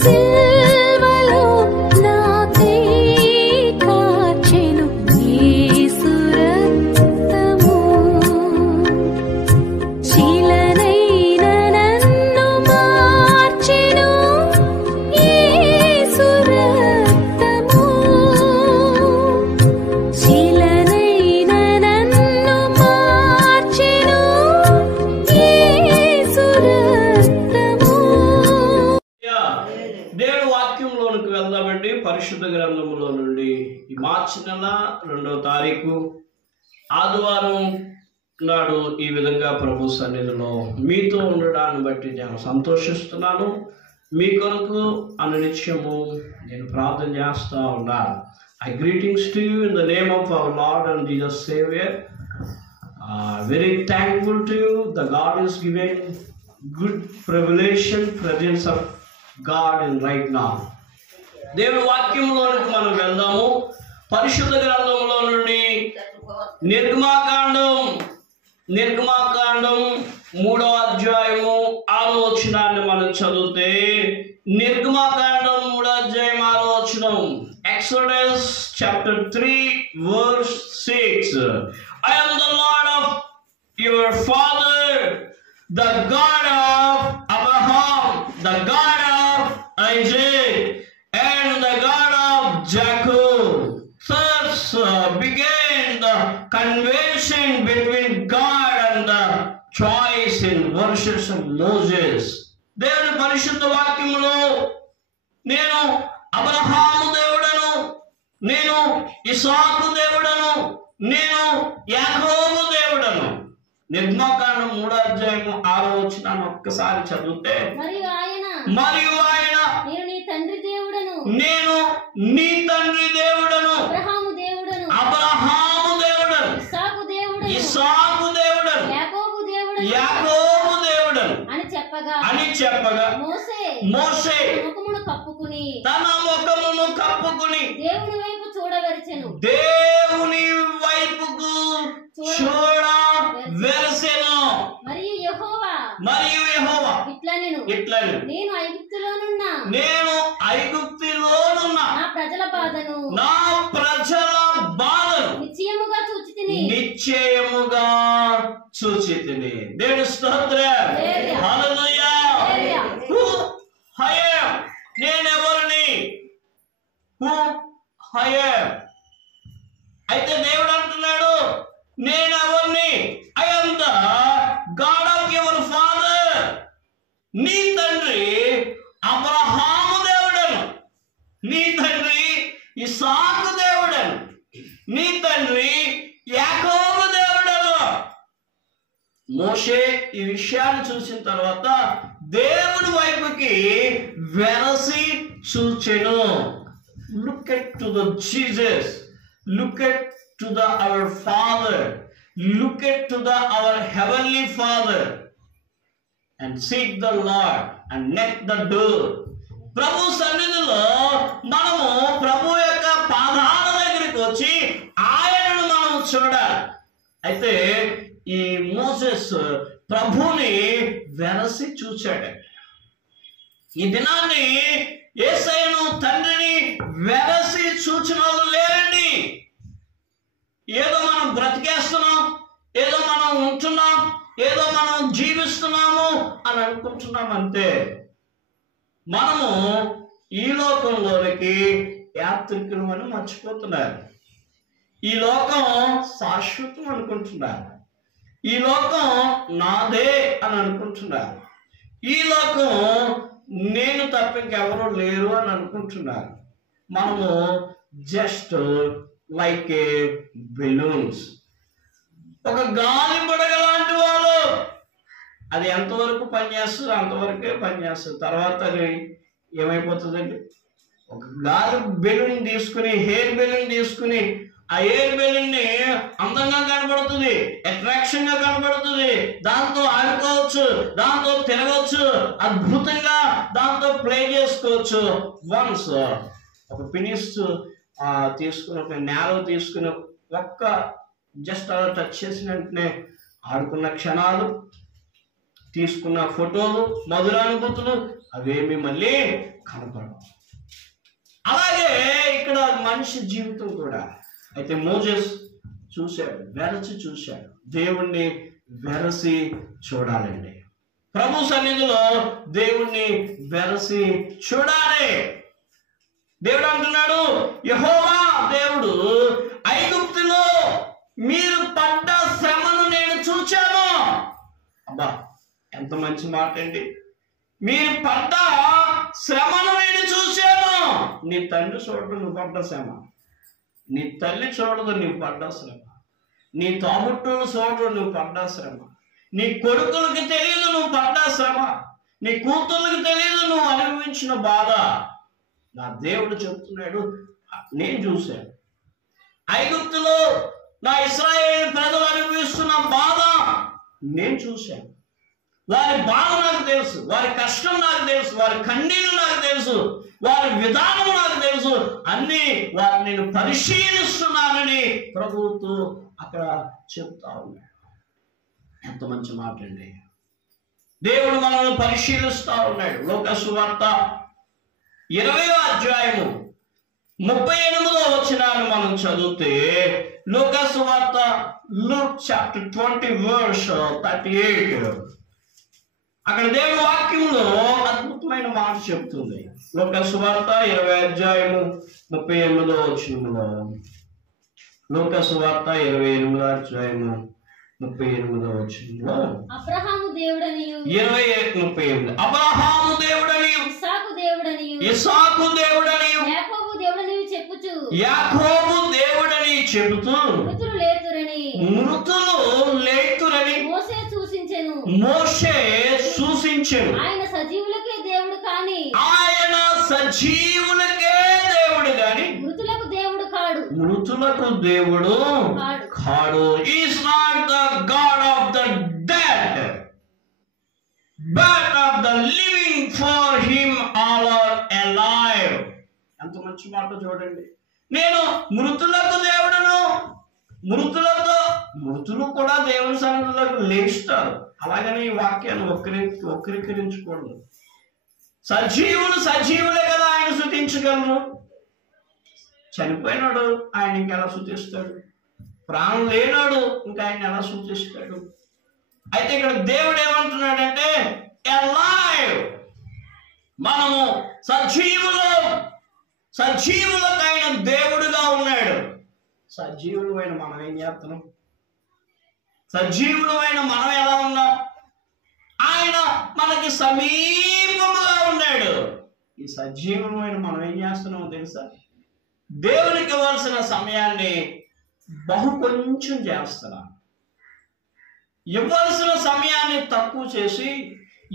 సిల్వలో నాకై కార్చెను యేసు రక్తము. శిలనైన నన్ను మార్చెను యేసు రక్తము. శిలనైన నన్ను మార్చెను యేసు రక్తము. దేవుడి వాక్యంలోనికి వెళ్దామండి. పరిశుద్ధ గ్రంథంలో నుండి ఈ మార్చి నెల 2వ తారీఖు ఆదివారం నాడు ఈ విధంగా ప్రభు సన్నిధిలో మీతో ఉండడాన్ని బట్టి నేను సంతోషిస్తున్నాను. మీ కొరకు అనునిత్యము నేను ప్రార్థన చేస్తూ ఉన్నాను. I greetings to you in the name of our Lord and Jesus saviour. Very thankful to you. The God is giving good revelation, presence of God in right now. దేవుడి వాక్యంలోనికి మనం వెళ్దాము. పరిశుద్ధ గ్రంథంలో నుండి నిర్గమాకాండం 3వ అధ్యాయము 6వ వచనాన్ని మనం చదివితే, నిర్గమాకాండం 3వ అధ్యాయం 6వ వచనం, exodus chapter 3 verse 6. I am the Lord of your father, the God of Abraham, the God of Isaac, and the God of Jacob. Thus began the convention between God and the choice in verses of Moses. దేవుని పరిశుద్ధ వాక్యములో నేను అబ్రహాము దేవుడను, నేను ఇస్సాకు దేవుడను, నేను యాకోబు దేవుడను. నిర్గమాకాండం 3వ అధ్యాయము 6వ వచనాన్ని ఒక్కసారి చదివితే, మరియు ఆయన నేను నీ తండ్రి దేవుడను, అబ్రహాము దేవుడను, ఇస్సాకు దేవుడను, యాకోబు దేవుడను అని చెప్పగా మోషే తన ముఖమును కప్పుకుని దేవుని వైపుకు చూడవెరసెను. మరియు యెహోవా ఇట్లనెను, నేను ఐగుప్తులోనున్న నా ప్రజల బాధను నిశ్చయముగా చూచితిని. దేవుని స్తోత్రం. హల్లెలూయా. నేనెవరిని? అయితే దేవుడు అంటున్నాడు, నేనెవరిని? I am the God of your father. నీ తండ్రి అబ్రహాము దేవుడను, నీ తండ్రి ఇస్సాకు దేవుడను, నీ తండ్రి యాకోబు దేవుడను. మోషే ఈ విషయాన్ని చూసిన తర్వాత దేవుడి వైపుకి వెరసి చూచెను. Look at to the Jesus, look at to the our Father, look at to the our heavenly Father and seek the Lord and knock the door. ప్రభు సన్నిధిలో మనము ప్రభు యొక్క పాదాల దగ్గరికి వచ్చి ఆయనను మనం చూడాలి. అయితే ఈ మోసెస్ ప్రభుని వెరసి చూచాడు. ఈ దినాన్ని యేసయ్యను తండ్రిని వెరసి చూచిన వాళ్ళు లేరండి. ఏదో మనం బ్రతికేస్తున్నాం, ఏదో మనం ఉంటున్నాం, ఏదో మనం జీవిస్తున్నాము అని అనుకుంటున్నాం అంతే. మనము ఈ లోకంలోనికి యాత్రికులు అని మర్చిపోతున్నారు. ఈ లోకం శాశ్వతం అనుకుంటున్నారు. ఈ లోకం నాదే అని అనుకుంటున్నారు. ఈ లోకం నేను తప్ప ఇంకెవరూ లేరు అని అనుకుంటున్నారు. మనము జస్ట్ లైక్ ఏ బెలూన్స్, ఒక గాలి బుడగ లాంటి వాళ్ళు. అది ఎంతవరకు పనిచేస్తుందో అంతవరకే పనిచేస్తుంది. తర్వాత అది ఏమైపోతుందండి? ఒక గాలి బెలూన్ తీసుకుని, హెయిర్ బెలూన్ తీసుకుని, ఆ ఎయిర్ బెలూన్ ని అందంగా కనబడుతుంది, అట్రాక్షన్ గా కనబడుతుంది, దాంతో ఆడుకోవచ్చు, దాంతో తిరగవచ్చు, అద్భుతంగా దాంతో ప్లే చేసుకోవచ్చు. వన్స్ ఒక ఫినిష్ తీసుకుని, ఒక నేల తీసుకుని ఒక్క జస్ట్ అలా టచ్ చేసిన వెంటనే ఆడుకున్న క్షణాలు, తీసుకున్న ఫోటోలు, మధురానుభూతులు అవేమి మళ్ళీ కనపడవు. అలాగే ఇక్కడ మనిషి జీవితం కూడా. అయితే మోజెస్ చూశాడు, వెరచి చూశాడు. దేవుణ్ణి వెరసి చూడాలండి. ప్రభు సన్నిధిలో దేవుణ్ణి వెరసి చూడాలి. దేవుడు అంటున్నాడు, యెహోవా దేవుడు, ఐగుప్తులో మీరు పడ్డ శ్రమను నేను చూచాను. అబ్బా, ఎంత మంచి మాట అండి. మీరు పడ్డ శ్రమను నేను చూశాను. నీ తండ్రి చూడదు నువ్వు పడ్డ శ్రమ, నీ తల్లి చూడదు నువ్వు పడ్డ శ్రమ, నీ తోబుట్టులు చూడరు నువ్వు పడ్డ శ్రమ, నీ కొడుకులకి తెలియదు నువ్వు పడ్డ శ్రమ, నీ కూతుర్లకి తెలియదు నువ్వు అనుభవించిన బాధ. నా దేవుడు చెప్తున్నాడు, నేను చూశాను. ఐగుప్తులో నా ఇశ్రాయేలు ప్రజలు అనుభవిస్తున్న బాధ నేను చూశాను. వారి బాధ నాకు తెలుసు, వారి కష్టం నాకు తెలుసు, వారి కన్నీళ్ళు నాకు తెలుసు, వారి విధానం నాకు తెలుసు. అన్ని వారిని నేను పరిశీలిస్తున్నానని ప్రభువుతో అక్కడ చెప్తా ఉన్నాడు. ఎంత మంచి మాట అండి. దేవుడు మనల్ని పరిశీలిస్తా ఉన్నాడు. లోక సువార్త 20వ అధ్యాయము 38వ వచనాన్ని మనం చదివితే, లోక సువార్త Luke chapter 20 verse 38, అక్కడ దేవుని వాక్యంలో అద్భుతమైన మాట చెప్తుంది. లోక సువార్త 20వ అధ్యాయము 38వ వచనంలో, లోక సువార్త 28వ అధ్యాయము 38వ వచనంలో, అబ్రహాము దేవుడనియు 20:38, అబ్రహాము దేవుడనియు ఇస్సాకు దేవుడనియు ఇస్సాకు దేవుడనియు యాకోబు దేవుడనియు చెప్పుచు యాకోబు దేవుడని చెబుతూ మృతులు లేతురని మోషే సూచించెను. ఆయన సజీవులకే దేవుడు కాని మృతులకు దేవుడు కాడు. Is not the God of the dead but of the living, for him all are alive. ఎంత మంచి మాట చూడండి. నేను మృతులకు దేవుడును, మృతులు కూడా దేవుని సన్నిధిలోకి లేస్తారు. అలాగని ఈ వాక్యాన్ని వక్రీకరించకూడదు. సజీవులే కదా ఆయన స్తుతించగలరు. చనిపోయినాడు ఆయన ఇంకెలా స్తుతిస్తాడు? ప్రాణం లేనాడు ఇంకా ఆయన ఎలా స్తుతిస్తాడు? అయితే ఇక్కడ దేవుడు ఏమంటున్నాడంటే, అలైవ్, మనము సజీవులకు ఆయన దేవుడుగా ఉన్నాడు. సజీవులమైన మనం ఏం చేస్తున్నాం? సజీవులమైన మనం ఎలా ఉన్నాం? ఆయన మనకి సమీపముగా ఉన్నాడు. ఈ సజీవులమైన మనం ఏం చేస్తున్నామో తెలుసా? దేవునికి ఇవ్వాల్సిన సమయాన్ని కొంచెం చేస్తున్నాం. ఇవ్వాల్సిన సమయాన్ని తక్కువ చేసి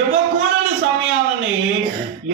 ఇవ్వకూడని సమయాలని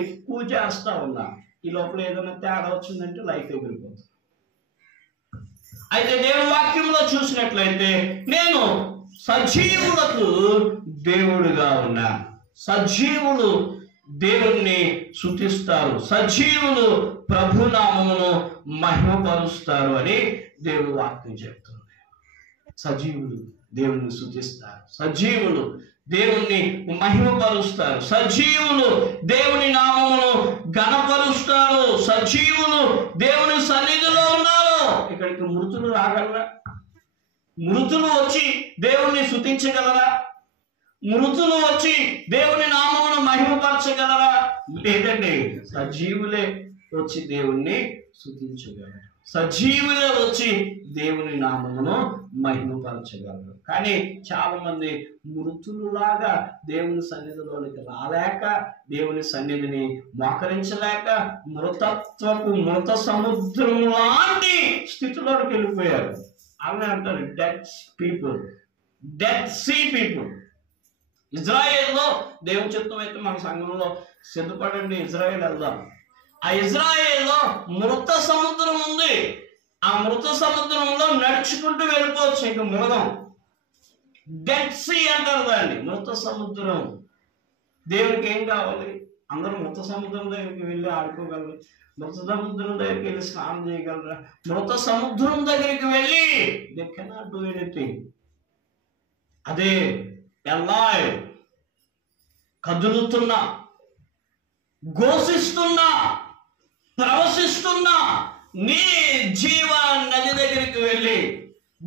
ఎక్కువ చేస్తా ఉన్నాం. ఈ లోపల ఏదైనా తేడా వచ్చిందంటే లైఫ్ ఎగిరిపోతుంది. అయితే దేవుని వాక్యంలో చూసినట్లయితే, నేను సజీవులకు దేవుడుగా ఉన్నా. సజీవులు దేవుణ్ణి స్తుతిస్తారు, సజీవులు ప్రభునామమును మహిమపరుస్తారు అని దేవుని వాక్యం చెప్తుంది. సజీవులు దేవుణ్ణి స్తుతిస్తారు, సజీవులు దేవుణ్ణి మహిమపరుస్తారు, సజీవులు దేవుని నామమును ఘనపరుస్తారు, సజీవులు దేవుని సన్నిధిలో ఉన్నారు. ఇక్కడికి మృతులు రాగలరా? మృతులు వచ్చి దేవుణ్ణి స్తుతించగలరా? మృతులు వచ్చి దేవుని నామమును మహిమపరచగలరా? లేదండి. సజీవులే వచ్చి దేవుణ్ణి స్తుతించగలరు, సజీవులే వచ్చి దేవుని నామమును మహిమపరచగలరు. కానీ చాలా మంది మృతులులాగా దేవుని సన్నిధిలోనికి రాలేక, దేవుని సన్నిధిని మోకరించలేక మృత సముద్రం లాంటి స్థితిలోకి వెళ్ళిపోయారు. అలానే అంటారు dead people, dead sea people. ఇజ్రాయేల్లో దేవుని చిత్తం అయితే మన సంఘంలో సిద్ధపడండి, ఇజ్రాయేల్ వెళ్దాం. ఆ ఇజ్రాయేల్లో మృత సముద్రం ఉంది. ఆ మృత సముద్రంలో నడుచుకుంటూ వెళ్ళిపోవచ్చు. ఇంక మునగం. డెడ్ సీ అంటారు దాన్ని, మృత సముద్రం. దేవునికి ఏం కావాలి? అందరూ మృత సముద్రం దగ్గరికి వెళ్ళి ఆడుకోగలరు, మృత సముద్రం దగ్గరికి వెళ్ళి స్నానం చేయగలరా? మృత సముద్రం దగ్గరికి వెళ్ళి దే కెనాట్ డూ ఎనీథింగ్. అదే అలైవ్, కదులుతున్న ఘోషిస్తున్నా, ప్రవశిస్తున్నా నీ జీవ నది దగ్గరికి వెళ్ళి,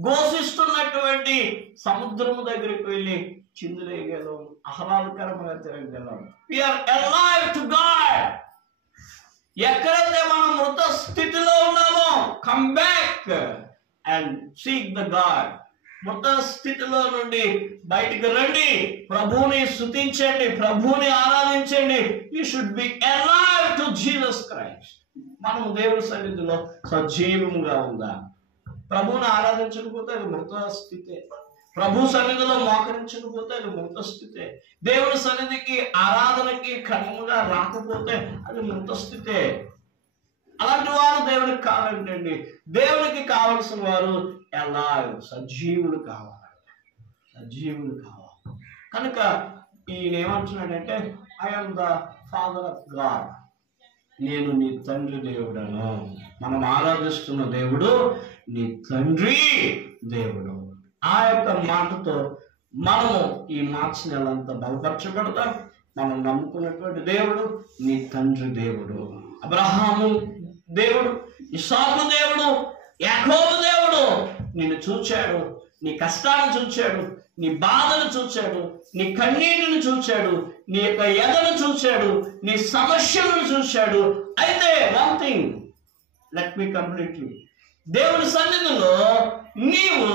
ఘోషిస్తున్నటువంటి సముద్రము దగ్గరికి వెళ్ళి చిందులేయగలం, ఆహ్లాదకరంగా తిరగగలం. We are alive to God. ఎక్కడైతే మనం మృత స్థితిలో ఉన్నామో, come back and seek the God. మృత స్థితిలో నుండి బయటికి రండి, ప్రభువుని స్తుతించండి, ప్రభువుని ఆరాధించండి. You should be alive to Jesus Christ. మనం దేవుని సన్నిధిలో సజీవంగా ఉందా? ప్రభువుని ఆరాధించకపోతే అది మృత స్థితే. ప్రభు సన్నిధిలో మోకరించకపోతే అది మృత స్థితే. దేవుని సన్నిధికి ఆరాధనకి క్రమముగా రాకపోతే అది మృత స్థితే. అలాంటి వారు దేవునికి కావాలంటండి. దేవునికి కావలసిన వారు ఎలా సజీవులు కావాలి, సజీవులు కావాలి. కనుక ఈయన ఏమంటున్నాడంటే, I am the father of God. నేను నీ తండ్రి దేవుడను. మనం ఆరాధిస్తున్న దేవుడు నీ తండ్రి దేవుడు. ఆ యొక్క మాటతో మనము ఈ మార్చి నెలంతా బలపరచబడతాం. మనం నమ్ముకున్నటువంటి దేవుడు నీ తండ్రి దేవుడు. అబ్రహాము దేవుడు, ఇస్సాకు దేవుడు, యాకోబు దేవుడు నిన్ను చూచాడు, నీ కష్టాన్ని చూచాడు, నీ బాధను చూచాడు, నీ కన్నీటిని చూచాడు, నీ యొక్క ఎదను చూచాడు, నీ సమస్యలను చూశాడు. అయితే one thing, let me completely, దేవుని సన్నిధిలో నీవు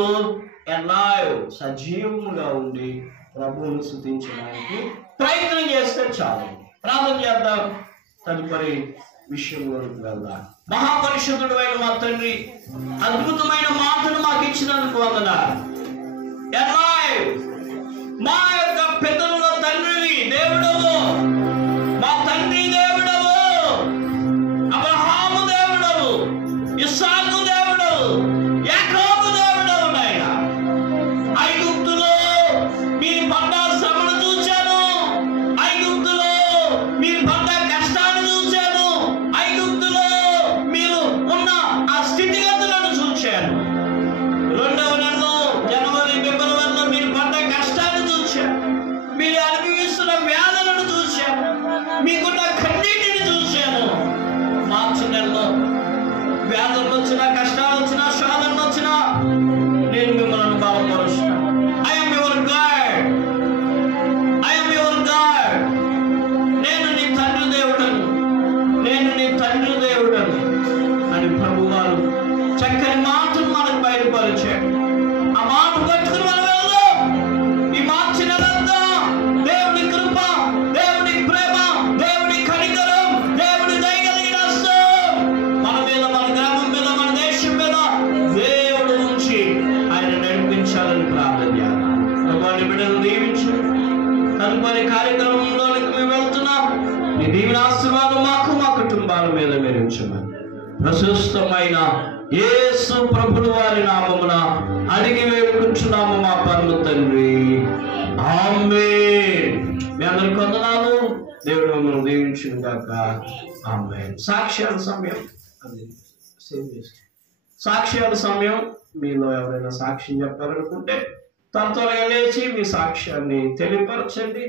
ఎలాయో సజీవముగా ఉండి ప్రభువును స్తుతించడానికి ప్రయత్నం చేస్తే చాలు. ప్రార్థన చేద్దాం, తదుపరి విషయంలోకి వెళ్దాం. మహాపరిశుద్ధుడు అయిన మా తండ్రి, అద్భుతమైన మాటలు మాకు ఇచ్చినందుకు వందనాలు. మా యొక్క పితరుల తండ్రివి దేవుడవు, మా తండ్రి దేవుడవు, అబ్రహాము దేవుడవు, ఇస్సాకు దేవుడవు, యాకోబు దేవుడవు. నాయన ఐగుప్తులో మీరు పడ్డ శ్రమను చూశాను, ఐగుప్తులో మీరు పడ్డ కష్టాన్ని చూశాను, ఐగుప్తులో మీరు ఉన్న ఆ స్థితిగతులను చూశాను. రెండవ నెలలో జనవరి ఫిబ్రవరిలో మీరు పడ్డ కష్టాన్ని చూశాను, మీరు అనుభవిస్తున్న వ్యాధులను చూశాను, మీకున్న కన్నీటిని చూశాను. మార్చి నెలలో వ్యాధులు వచ్చినా, కష్టాలు వచ్చినా, శోధనలు వచ్చినా నేను మిమ్మల్ని బలపరుస్తాను. I am your God, I am your God. నేను నీ తండ్రి దేవుడను, నేను నీ తండ్రి దేవుడను అని ప్రభువారు చక్కని మాటలు మనకు బయలుపరిచాడు. ఆ మాట పట్టుకుని మనం వెళ్దాం. ఈ మార్చి నెలంతా దేవుని కృప, దేవుని ప్రేమ, దేవుని కనికరం, దేవుని దయగలిగిన హస్తం మన మీద, మన గ్రామం మీద, మన దేశం మీద దేవుడు నుంచి ఆయన నడిపించాలని ప్రార్థన చేద్దాం. ప్రభువాని బిడ్డలు దీవించు. తదుపరి కార్యక్రమంలోనికి మేము వెళ్తున్నాం. నీ దీవెన ఆశీర్వాదం మాకు, మా కుటుంబాల మీద మీరు ఉంచమని ప్రశస్తమైన యేసు ప్రభువు వారి నామమున అడిగి వేడుకుంటున్నాము మా పరమ తండ్రి. ఆమేన్. మీ అందరికి వందనాలు. దేవుడు మిమ్మల్ని దీవించును గాక. ఆమేన్. సాక్ష్యాల సమయం, అది సేవ్ చేస్తాం. సాక్ష్యాల సమయం. మీలో ఎవరైనా సాక్ష్యం చెప్పాలనుకుంటే త్వరగా లేచి మీ సాక్ష్యాన్ని తెలియపరచండి.